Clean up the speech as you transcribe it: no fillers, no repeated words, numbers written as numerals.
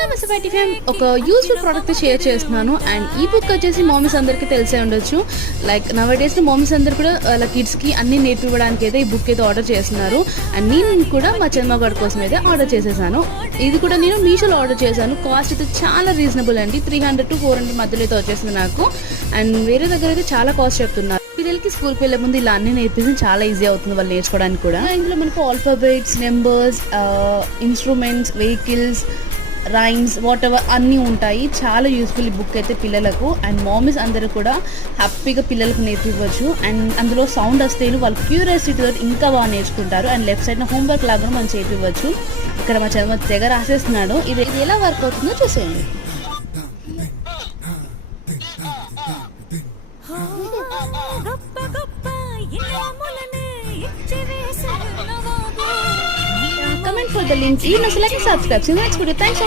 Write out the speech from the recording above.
నమస్తే ఫ్యామ్ ఒక యూస్ఫుల్ ప్రోడక్ట్ షేర్ చేస్తున్నాను. అండ్ ఈ బుక్ వచ్చేసి మామీస్ అందరికీ తెలిసే ఉండొచ్చు. లైక్ నవ్ డేస్ లో మామీస్ అందరు కూడా వాళ్ళ కిడ్స్ కి అన్ని నేర్పివ్వడానికి అయితే ఈ బుక్ అయితే ఆర్డర్ చేస్తున్నారు. అండ్ నేను కూడా మా చంద్రగారి కోసం అయితే ఆర్డర్ చేసేసాను. ఇది కూడా నేను మీషోలో ఆర్డర్ చేశాను. కాస్ట్ అయితే చాలా రీజనబుల్ అండి, 300 to 400 మధ్యలో అయితే వచ్చేసింది నాకు. అండ్ వేరే దగ్గర అయితే చాలా కాస్ట్ చెప్తున్నారు. పిల్లలకి స్కూల్కి వెళ్ళే ముందు ఇలా అన్ని నేర్పిస్తే చాలా ఈజీ అవుతుంది వాళ్ళు నేర్చుకోవడానికి కూడా. ఇందులో మనకు alphabets, numbers, instruments, vehicles, rhymes, what ever అన్నీ ఉంటాయి. చాలా యూస్ఫుల్ ఈ బుక్ అయితే పిల్లలకు. అండ్ మామీస్ అందరూ కూడా హ్యాపీగా పిల్లలకు నేర్పివ్వచ్చు. అండ్ అందులో సౌండ్ వస్తే వాళ్ళు క్యూరియాసిటీతో ఇంకా బాగా నేర్చుకుంటారు. అండ్ లెఫ్ట్ సైడ్ హోంవర్క్ లాగా మనం చేయించవచ్చు. ఇక్కడ మా చదువు తెగ రాసేస్తున్నాడు. ఇది ఎలా వర్క్ అవుతుందో చూసేయండి. Comment for the link. Subscribe. See you next video. Thanks.